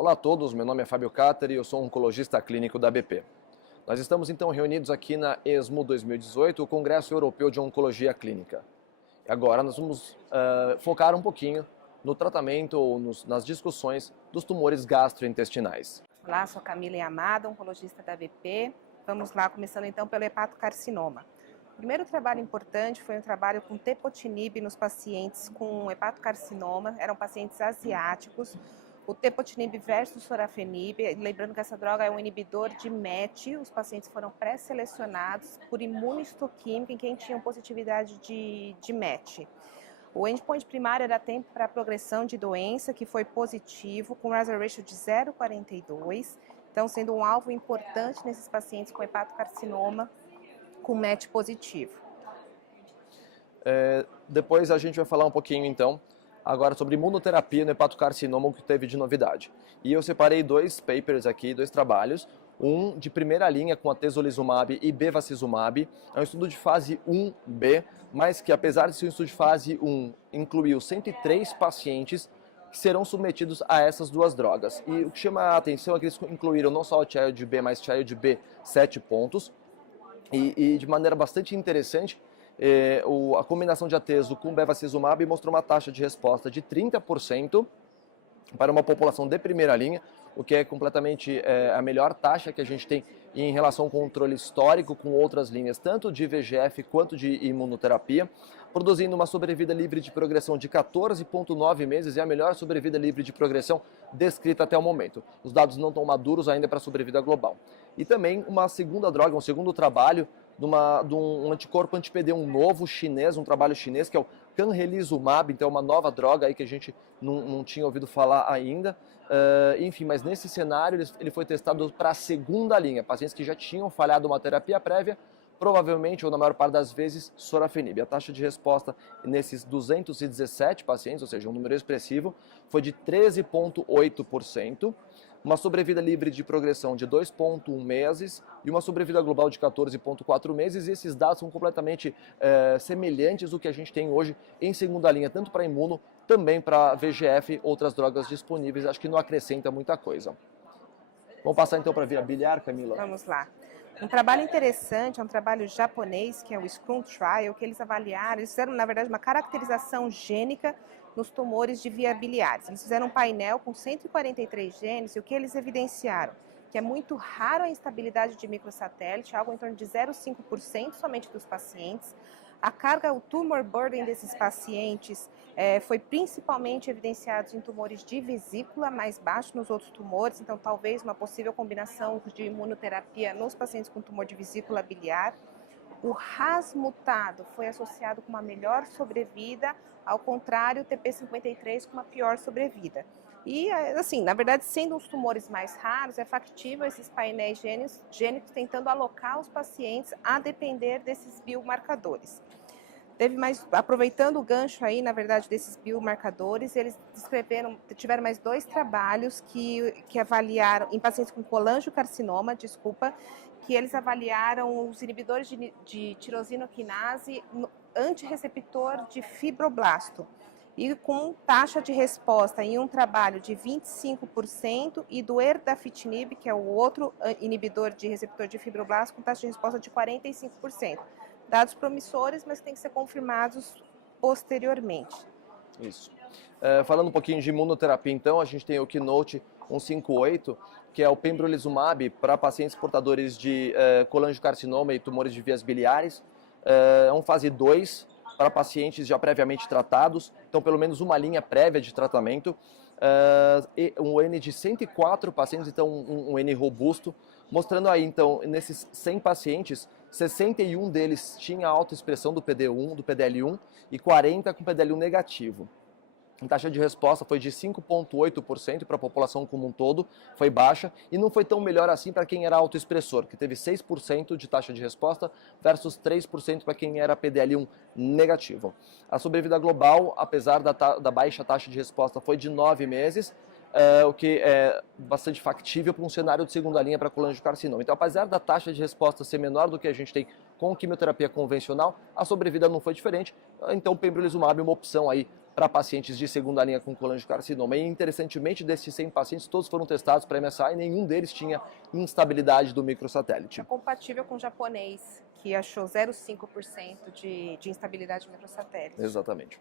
Olá a todos, meu nome é Fábio Catteri e eu sou oncologista clínico da BP. Nós estamos então reunidos aqui na ESMO 2018, o Congresso Europeu de Oncologia Clínica. E agora nós vamos focar um pouquinho no tratamento ou nas discussões dos tumores gastrointestinais. Olá, sou Camila Yamada, oncologista da BP. Vamos lá, começando então pelo hepatocarcinoma. O primeiro trabalho importante foi um trabalho com tepotinib nos pacientes com hepatocarcinoma, eram pacientes asiáticos. O tepotinib versus sorafenib, lembrando que essa droga é um inibidor de MET, os pacientes foram pré-selecionados por imunohistoquímica em quem tinha positividade de MET. O endpoint primário era tempo para progressão de doença, que foi positivo, com hazard ratio de 0,42, então sendo um alvo importante nesses pacientes com hepatocarcinoma com MET positivo. Depois a gente vai falar um pouquinho então agora sobre imunoterapia no hepatocarcinoma, o que teve de novidade. E eu separei dois papers aqui, dois trabalhos, um de primeira linha com atezolizumab e bevacizumab, é um estudo de fase 1B, mas que apesar de ser um estudo de fase 1, incluiu 103 pacientes que serão submetidos a essas duas drogas. E o que chama a atenção é que eles incluíram não só o Child B, mas Child B 7 pontos, e de maneira bastante interessante, a combinação de atezo com bevacizumab mostrou uma taxa de resposta de 30% para uma população de primeira linha, o que é completamente a melhor taxa que a gente tem em relação ao controle histórico com outras linhas, tanto de VEGF quanto de imunoterapia, produzindo uma sobrevida livre de progressão de 14,9 meses e a melhor sobrevida livre de progressão descrita até o momento. Os dados não estão maduros ainda para a sobrevida global. E também uma segunda droga, um segundo trabalho de um anticorpo anti-PD1 novo chinês, um trabalho chinês que é o canrelizumab, então é uma nova droga aí que a gente não tinha ouvido falar ainda. Enfim, mas nesse cenário ele foi testado para a segunda linha, pacientes que já tinham falhado uma terapia prévia, provavelmente, ou na maior parte das vezes, sorafenib. A taxa de resposta nesses 217 pacientes, ou seja, um número expressivo, foi de 13,8%, uma sobrevida livre de progressão de 2,1 meses e uma sobrevida global de 14,4 meses. E esses dados são completamente semelhantes ao que a gente tem hoje em segunda linha, tanto para imuno, também para VEGF, outras drogas disponíveis. Acho que não acrescenta muita coisa. Vamos passar então para a via biliar, Camila? Vamos lá. Um trabalho interessante, é um trabalho japonês, que é o Scrum Trial, que eles avaliaram, eles fizeram, na verdade, uma caracterização gênica nos tumores de via biliares. Eles fizeram um painel com 143 genes e o que eles evidenciaram? Que é muito raro a instabilidade de microsatélite, algo em torno de 0,5% somente dos pacientes. A carga, o tumor burden desses pacientes foi principalmente evidenciado em tumores de vesícula, mais baixo nos outros tumores, então talvez uma possível combinação de imunoterapia nos pacientes com tumor de vesícula biliar. O RAS mutado foi associado com uma melhor sobrevida, ao contrário, o TP53 com uma pior sobrevida. E, assim, na verdade, sendo os tumores mais raros, é factível esses painéis gênicos tentando alocar os pacientes a depender desses biomarcadores. Aproveitando o gancho aí, na verdade, desses biomarcadores, eles tiveram mais dois trabalhos que avaliaram, em pacientes com colangiocarcinoma, que eles avaliaram os inibidores de tirosinoquinase antirreceptor de fibroblasto. E com taxa de resposta em um trabalho de 25% e do erdafitinib, que é o outro inibidor de receptor de fibroblasto, com taxa de resposta de 45%. Dados promissores, mas têm que ser confirmados posteriormente. Isso. Falando um pouquinho de imunoterapia, então, a gente tem o Keynote 158, que é o pembrolizumab para pacientes portadores de colangiocarcinoma e tumores de vias biliares. É um fase 2 para pacientes já previamente tratados, então pelo menos uma linha prévia de tratamento. Um N de 104 pacientes, então um N robusto, mostrando aí, então, nesses 100 pacientes, 61 deles tinha autoexpressão do PD1, do PDL1 e 40 com PDL1 negativo. A taxa de resposta foi de 5,8% para a população como um todo, foi baixa, e não foi tão melhor assim para quem era autoexpressor, que teve 6% de taxa de resposta versus 3% para quem era PDL1 negativo. A sobrevida global, apesar da baixa taxa de resposta, foi de 9 meses, o que é bastante factível para um cenário de segunda linha para colangiocarcinoma. Então, apesar da taxa de resposta ser menor do que a gente tem com quimioterapia convencional, a sobrevida não foi diferente. Então, o pembrolizumab é uma opção aí para pacientes de segunda linha com colangiocarcinoma. E interessantemente, desses 100 pacientes, todos foram testados para MSI e nenhum deles tinha instabilidade do microsatélite. É compatível com o japonês, que achou 0,5% de instabilidade do microsatélite. Exatamente.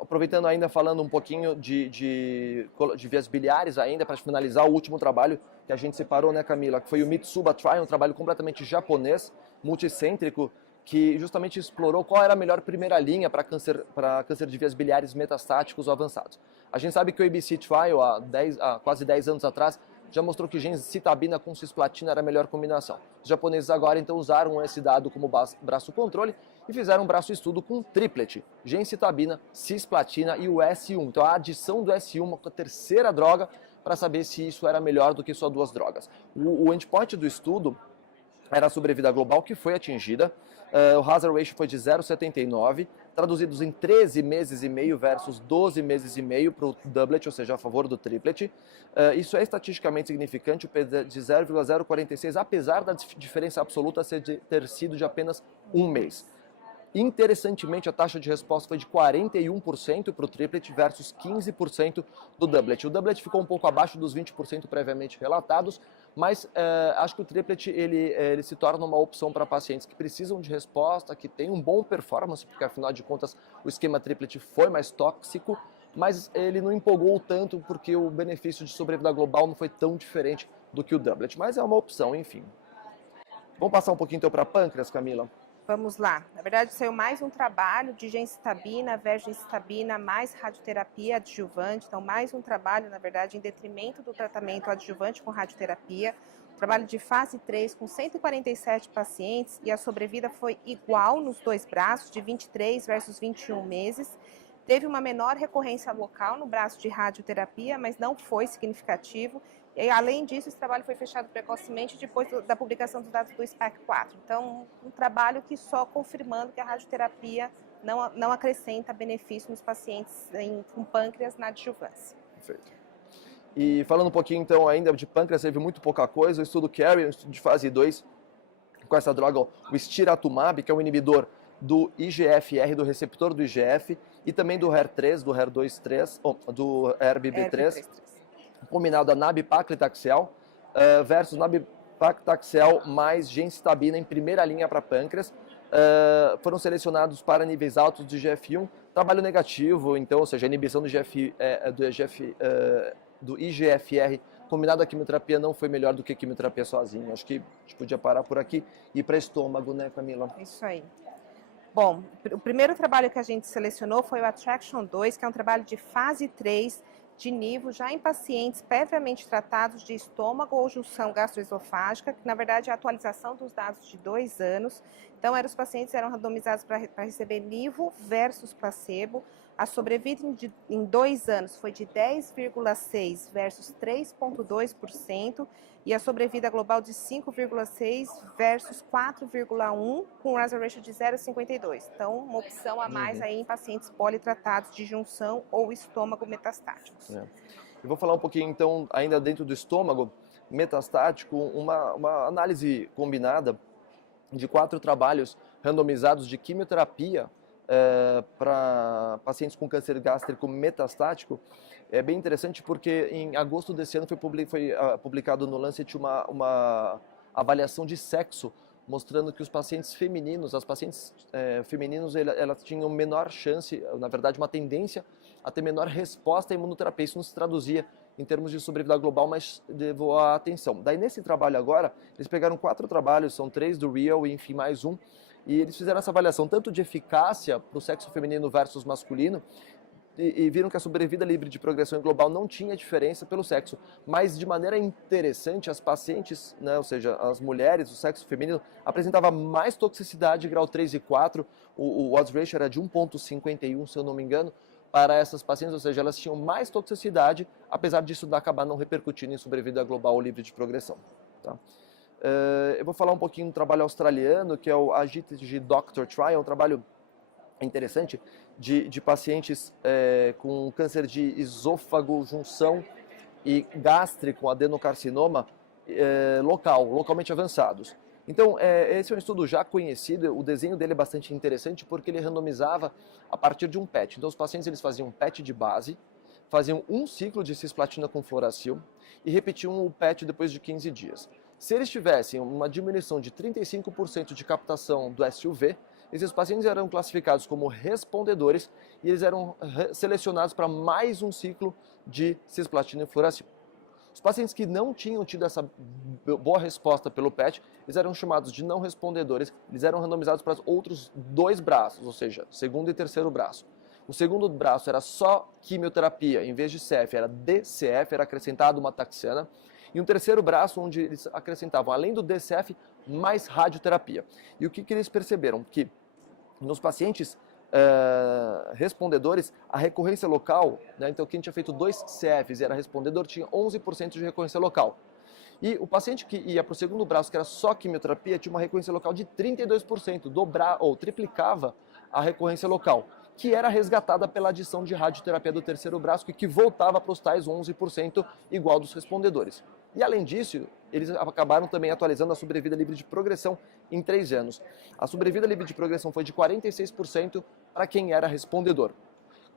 Aproveitando ainda, falando um pouquinho de vias biliares ainda, para finalizar o último trabalho que a gente separou, né, Camila, que foi o Mitsuba Trial, um trabalho completamente japonês, multicêntrico, que justamente explorou qual era a melhor primeira linha para câncer de vias biliares metastáticos ou avançados. A gente sabe que o ABC Trial, há quase 10 anos atrás, já mostrou que gemcitabina com cisplatina era a melhor combinação. Os japoneses agora então usaram esse dado como braço controle e fizeram um braço estudo com triplet, gemcitabina, cisplatina e o S1. Então a adição do S1 com a terceira droga para saber se isso era melhor do que só duas drogas. O endpoint do estudo era a sobrevida global, que foi atingida. O hazard ratio foi de 0,79, traduzidos em 13 meses e meio versus 12 meses e meio para o doublet, ou seja, a favor do triplet. Isso é estatisticamente significante, o P de 0,046, apesar da diferença absoluta ter sido de apenas um mês. Interessantemente, a taxa de resposta foi de 41% para o triplet versus 15% do doublet. O doublet ficou um pouco abaixo dos 20% previamente relatados, mas acho que o triplet ele se torna uma opção para pacientes que precisam de resposta, que tem um bom performance, porque afinal de contas o esquema triplet foi mais tóxico, mas ele não empolgou tanto porque o benefício de sobrevida global não foi tão diferente do que o doublet, mas é uma opção, enfim. Vamos passar um pouquinho então para pâncreas, Camila? Vamos lá. Na verdade, saiu mais um trabalho de gemcitabina, vergemcitabina, mais radioterapia adjuvante. Então, mais um trabalho, na verdade, em detrimento do tratamento adjuvante com radioterapia. Trabalho de fase 3 com 147 pacientes e a sobrevida foi igual nos dois braços, de 23 versus 21 meses. Teve uma menor recorrência local no braço de radioterapia, mas não foi significativo. E, além disso, esse trabalho foi fechado precocemente depois da publicação dos dados do SPEC4. Então, um trabalho que só confirmando que a radioterapia não acrescenta benefício nos pacientes com pâncreas na adjuvância. Perfeito. E falando um pouquinho, então, ainda de pâncreas, teve muito pouca coisa. O estudo CARRY, um estudo de fase 2, com essa droga, o estiratumab, que é um inibidor do IGF-R, do receptor do IGF, e também do HER3, do HER2-3, do HERBB3, combinado a nab-paclitaxel versus nab-paclitaxel mais gemcitabina em primeira linha para pâncreas. Foram selecionados para níveis altos de IGF-1, trabalho negativo, então, ou seja, a inibição do IGF-R combinado à quimioterapia não foi melhor do que a quimioterapia sozinha. Acho que a gente podia parar por aqui e ir para estômago, né, Camila? Isso aí. Bom, o primeiro trabalho que a gente selecionou foi o Attraction 2, que é um trabalho de fase 3 de nível já em pacientes previamente tratados de estômago ou junção gastroesofágica, que na verdade é a atualização dos dados de 2 anos. Então, os pacientes eram randomizados para receber nivo versus placebo. A sobrevida em 2 anos foi de 10,6% versus 3,2%. E a sobrevida global de 5,6 versus 4,1, com um hazard ratio de 0,52. Então, uma opção a mais aí em pacientes politratados de junção ou estômago metastáticos. Eu vou falar um pouquinho, então, ainda dentro do estômago metastático, uma análise combinada de 4 trabalhos randomizados de quimioterapia para pacientes com câncer gástrico metastático. É bem interessante porque em agosto desse ano foi publicado no Lancet uma avaliação de sexo, mostrando que os pacientes femininos, as pacientes femininos, elas tinham menor chance, na verdade uma tendência a ter menor resposta à imunoterapia. Isso não se traduzia em termos de sobrevida global, mas levou a atenção. Daí nesse trabalho agora, eles pegaram 4 trabalhos, são 3 do REAL e enfim mais um, e eles fizeram essa avaliação tanto de eficácia para o sexo feminino versus masculino, e viram que a sobrevida livre de progressão global não tinha diferença pelo sexo, mas de maneira interessante as pacientes, né, ou seja, as mulheres, o sexo feminino, apresentava mais toxicidade grau 3 e 4, o odds ratio era de 1,51, se eu não me engano, para essas pacientes, ou seja, elas tinham mais toxicidade, apesar disso acabar não repercutindo em sobrevida global livre de progressão. Tá? Eu vou falar um pouquinho do trabalho australiano, que é o AGITG Doctor Trial, um trabalho interessante de pacientes com câncer de esôfago, junção e gástrico, adenocarcinoma localmente avançados. Então, esse é um estudo já conhecido, o desenho dele é bastante interessante porque ele randomizava a partir de um PET. Então, os pacientes eles faziam um PET de base, faziam um ciclo de cisplatina com fluoracil e repetiam o PET depois de 15 dias. Se eles tivessem uma diminuição de 35% de captação do SUV, esses pacientes eram classificados como respondedores e eles eram selecionados para mais um ciclo de cisplatina e fluoracil. Os pacientes que não tinham tido essa boa resposta pelo PET, eles eram chamados de não respondedores, eles eram randomizados para os outros dois braços, ou seja, segundo e terceiro braço. O segundo braço era só quimioterapia, em vez de CF era DCF, era acrescentado uma taxana. E um terceiro braço onde eles acrescentavam, além do DCF, mais radioterapia. E o que eles perceberam? Que nos pacientes respondedores, a recorrência local, né, então quem tinha feito 2 CFs e era respondedor, tinha 11% de recorrência local. E o paciente que ia para o segundo braço, que era só quimioterapia, tinha uma recorrência local de 32%, ou triplicava a recorrência local, que era resgatada pela adição de radioterapia do terceiro braço, que voltava para os tais 11% igual dos respondedores. E além disso, eles acabaram também atualizando a sobrevida livre de progressão em 3 anos. A sobrevida livre de progressão foi de 46% para quem era respondedor.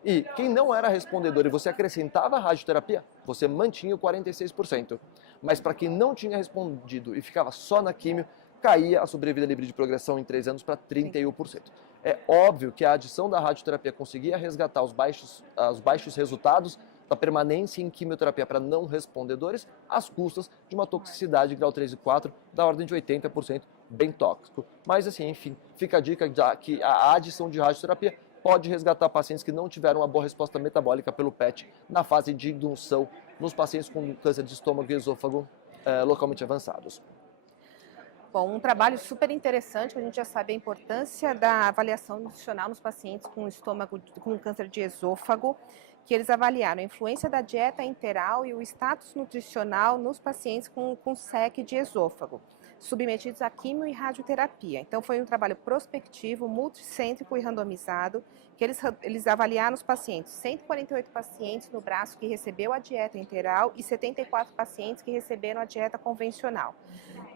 E quem não era respondedor e você acrescentava a radioterapia, você mantinha o 46%. Mas para quem não tinha respondido e ficava só na químio, caía a sobrevida livre de progressão em 3 anos para 31%. É óbvio que a adição da radioterapia conseguia resgatar os baixos resultados da permanência em quimioterapia para não respondedores, às custas de uma toxicidade grau 3 e 4 da ordem de 80%, bem tóxico. Mas assim, enfim, fica a dica que a adição de radioterapia pode resgatar pacientes que não tiveram uma boa resposta metabólica pelo PET na fase de indução nos pacientes com câncer de estômago e esôfago localmente avançados. Bom, um trabalho super interessante, que a gente já sabe a importância da avaliação nutricional nos pacientes com com câncer de esôfago, que eles avaliaram a influência da dieta enteral e o status nutricional nos pacientes com SEC de esôfago, submetidos a quimio e radioterapia. Então, foi um trabalho prospectivo, multicêntrico e randomizado, que eles avaliaram os pacientes, 148 pacientes no braço que recebeu a dieta enteral e 74 pacientes que receberam a dieta convencional.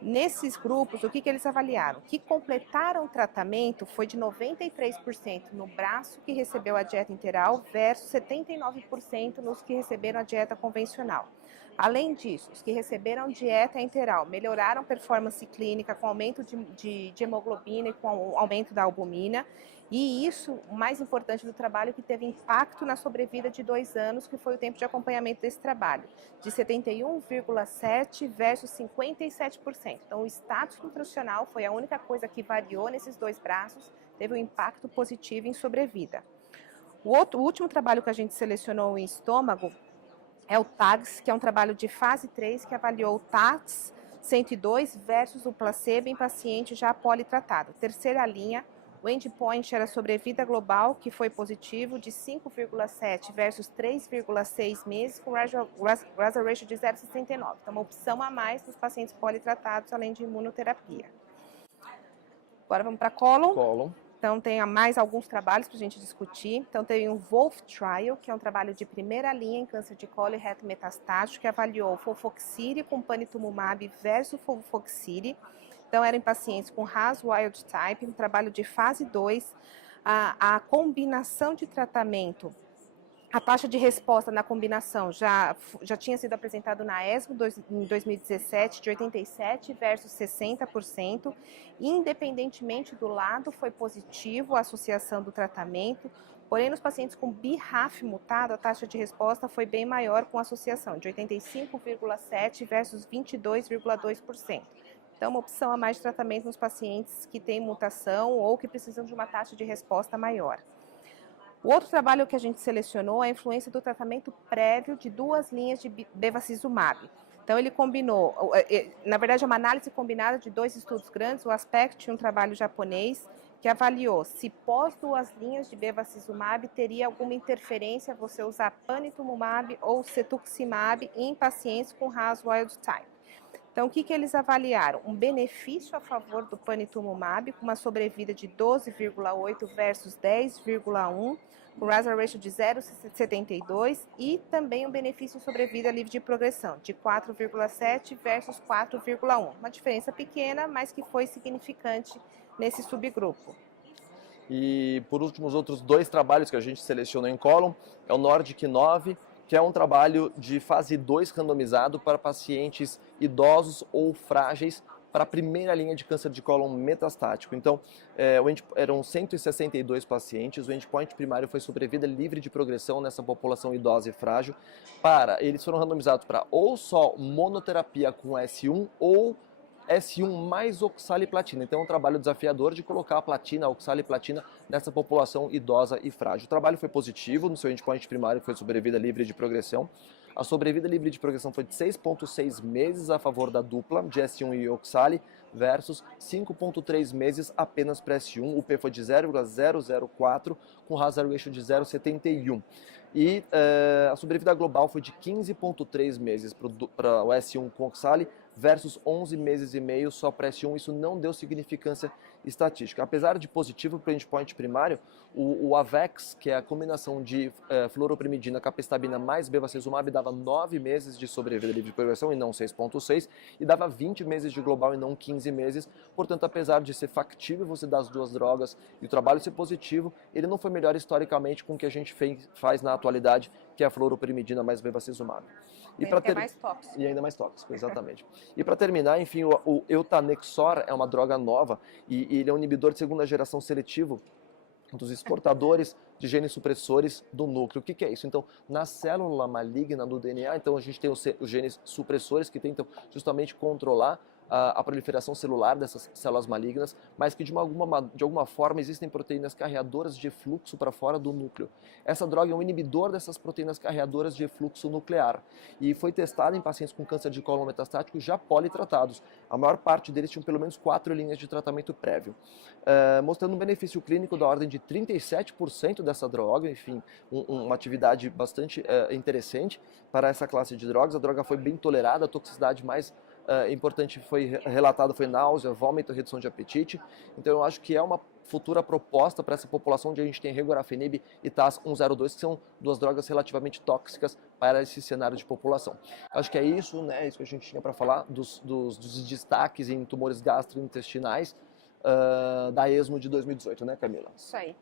Nesses grupos, o que eles avaliaram? Que completaram o tratamento foi de 93% no braço que recebeu a dieta enteral versus 79% nos que receberam a dieta convencional. Além disso, os que receberam dieta enteral melhoraram performance clínica com aumento de hemoglobina e com aumento da albumina. E isso, o mais importante do trabalho, que teve impacto na sobrevida de 2 anos, que foi o tempo de acompanhamento desse trabalho, de 71,7% versus 57%. Então, o status nutricional foi a única coisa que variou nesses 2 braços, teve um impacto positivo em sobrevida. O último trabalho que a gente selecionou em estômago é o TAGS, que é um trabalho de fase 3, que avaliou o TAGS 102 versus o placebo em paciente já politratado. Terceira linha, o endpoint era sobrevida global, que foi positivo, de 5,7 versus 3,6 meses, com hazard ratio de 0,69. Então, uma opção a mais nos pacientes politratados, além de imunoterapia. Agora vamos para cólon. Então, tem mais alguns trabalhos para a gente discutir. Então, tem o Wolf Trial, que é um trabalho de primeira linha em câncer de colo e reto metastático, que avaliou folfoxiri com panitumumab versus folfoxiri. Então, eram em pacientes com RAS wild type, um trabalho de fase 2. A combinação de tratamento, a taxa de resposta na combinação já tinha sido apresentado na ESMO em 2017, de 87% versus 60%. Independentemente do lado, foi positivo a associação do tratamento. Porém, nos pacientes com BRAF mutado, a taxa de resposta foi bem maior com associação, de 85,7% versus 22,2%. Então, uma opção a mais de tratamento nos pacientes que têm mutação ou que precisam de uma taxa de resposta maior. O outro trabalho que a gente selecionou é a influência do tratamento prévio de 2 linhas de bevacizumab. Então, ele combinou, na verdade, é uma análise combinada de 2 estudos grandes, o ASPECT, um trabalho japonês, que avaliou se pós 2 linhas de bevacizumab teria alguma interferência você usar panitumumab ou cetuximab em pacientes com RAS wild type. Então, o que eles avaliaram? Um benefício a favor do panitumumab, com uma sobrevida de 12,8 versus 10,1 com hazard ratio de 0,72 e também um benefício em sobrevida livre de progressão, de 4,7 versus 4,1. Uma diferença pequena, mas que foi significante nesse subgrupo. E por último, os outros dois trabalhos que a gente selecionou em cólon é o Nordic 9, que é um trabalho de fase 2 randomizado para pacientes idosos ou frágeis para a primeira linha de câncer de cólon metastático. Então, eram 162 pacientes, o endpoint primário foi sobrevida livre de progressão nessa população idosa e frágil. Eles foram randomizados para ou só monoterapia com S1 ou S1 mais oxaliplatina. Então é um trabalho desafiador de colocar a platina, a oxaliplatina nessa população idosa e frágil. O trabalho foi positivo, no seu endpoint primário foi sobrevida livre de progressão. A sobrevida livre de progressão foi de 6,6 meses a favor da dupla de S1 e oxali versus 5,3 meses apenas para S1. O P foi de 0,004 com hazard ratio de 0,71. E a sobrevida global foi de 15,3 meses para o S1 com oxali versus 11 meses e meio só para S1. Isso não deu significância estatística. Apesar de positivo para o endpoint primário, o AVEX, que é a combinação de fluoroprimidina, capecitabina mais bevacizumab, dava 9 meses de sobrevida livre de progressão e não 6,6, e dava 20 meses de global e não 15 meses. Portanto, apesar de ser factível você dar as duas drogas e o trabalho ser positivo, ele não foi melhor historicamente com o que a gente faz na atualidade, que é a fluoroprimidina mais bevacizumab. É mais tóxico. E ainda mais tóxico, exatamente. E para terminar, enfim, o Eutanexor é uma droga nova e ele é um inibidor de segunda geração seletivo dos exportadores de genes supressores do núcleo. O que é isso? Então, na célula maligna do DNA, então a gente tem os genes supressores que tentam justamente controlar a proliferação celular dessas células malignas, mas que de alguma forma existem proteínas carreadoras de efluxo para fora do núcleo. Essa droga é um inibidor dessas proteínas carreadoras de efluxo nuclear e foi testada em pacientes com câncer de cólon metastático já politratados. A maior parte deles tinham pelo menos 4 linhas de tratamento prévio, mostrando um benefício clínico da ordem de 37% dessa droga, enfim, uma atividade bastante interessante para essa classe de drogas. A droga foi bem tolerada, a toxicidade mais importante foi relatada foi náusea, vômito, redução de apetite. Então eu acho que é uma futura proposta para essa população onde a gente tem regorafenib e TAS 102, que são duas drogas relativamente tóxicas para esse cenário de população. Acho que é isso, né? Isso que a gente tinha para falar dos destaques em tumores gastrointestinais da ESMO de 2018, né, Camila? Isso aí.